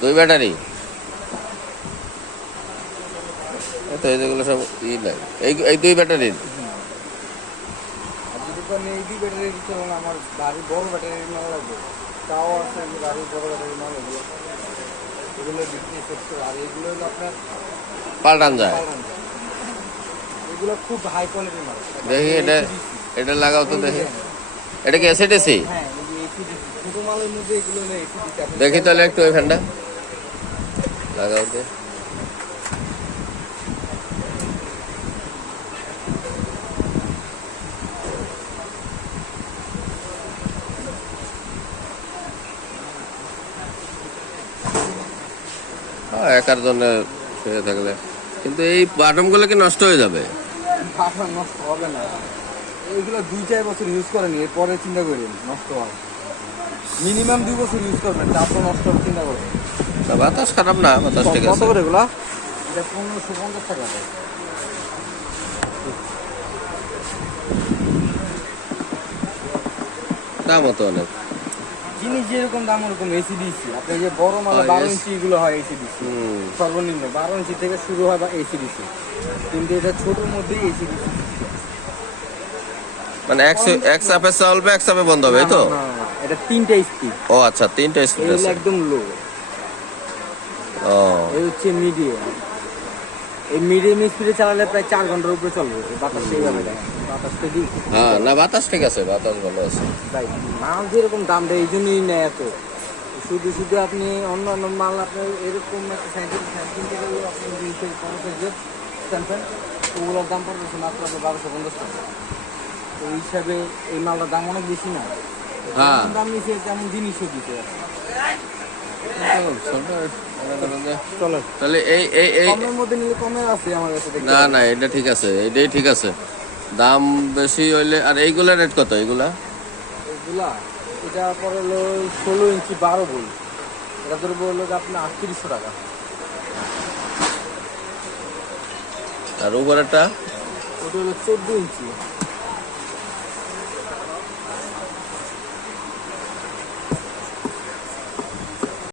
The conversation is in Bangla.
2 ব্যাটারি। তো এইগুলো সব ই লাগে, এই 2 ব্যাটারি। আর যদি কোনো এই 2 ব্যাটারি চলুন, আমার গাড়ি বড় ব্যাটারি মাল লাগবে, তাও আছে গাড়ি বড় ব্যাটারি মাল এগুলো এগুলো বিক্রি করতে। আর এগুলো হলো আপনার পাল্টান যায়। এগুলো খুব হাই কোয়ালিটির মাল। দেখি এটা লাগাও তো দেখি। এটা কি এসিডিসি? হ্যাঁ, এই যে এসিডিসি ছোট মালের মধ্যে এগুলো হলো এসিডিসি। দেখি তাহলে একটু ওই ফ্যানটা লাগাও তো। একার জন্য শুয়ে থাকলে কিন্তু এই বাটনগুলো কি নষ্ট হয়ে যাবে? বাটন নষ্ট হবে না, এইগুলো 2-4 বছর ইউজ করেন, এরপরে চিন্তা করেন নষ্ট হয়। মিনিমাম 2 বছর ইউজ করবেন, তারপর নষ্ট হবে চিন্তা করবেন। বাতাস খারাপ না, বাতাস ঠিক কত আছে। করে এগুলা? এটা 1550 টাকা। দামও তো অনেক। জিনিস যেরকম দাম ওরকম এসিডিসি। আপনি যে বড় মাল 12 ইঞ্চি এগুলো হয় এসিডিসি, সর্বনিম্ন 12 ইঞ্চি থেকে শুরু হয় বা এসিডিসি, কিন্তু এটা ছোটোর মধ্যেই এসিডিসি। মানে এক চাপে চলবে, এক চাপে বন্ধ হবে, এই তো? এটা 3টা স্পিড। ও আচ্ছা, 3টা স্পিড আছে। একদম লো। ও, এই হচ্ছে মিডিয়াম। এই মিডিয়াম স্পিডে চালালে প্রায় 4 ঘন্টার উপরে চলবে। বাতাস সেইভাবে দেয়, বাতাসটা দিই। হ্যাঁ না, বাতাস ঠিক আছে, বাতাস ভালো আছে। তাই মাল যেরকম দাম দেয় এই জন্যই নেয় এত। শুধু শুধু আপনি অন্য অন্য মাল আপনার এরকম একটা সাইন্টিফিক কিনতে গেলে আপনি 250 স্ট্যাম্পেন, ওগুলোর দাম পড়তেছে মাত্র 1250 টাকা। তো ওই হিসাবে এই মালটার দাম অনেক বেশি না। হ্যাঁ, দাম নিচে তেমন জিনিসও দিতে। চলো তাহলে এই কমের মধ্যে নিলে কমে আছে আমার কাছে। না না, এটা ঠিক আছে, এটাই ঠিক আছে। দাম বেশি হইলে। আর এইগুলা রেট কত? এগুলা এটা পরে হলো 16 ইঞ্চি 12 ভোল্ট। এটা ধরে বললো যে আপনার 3800 টাকা। আর উপরেরটা ওটা হলো 14 ইঞ্চি।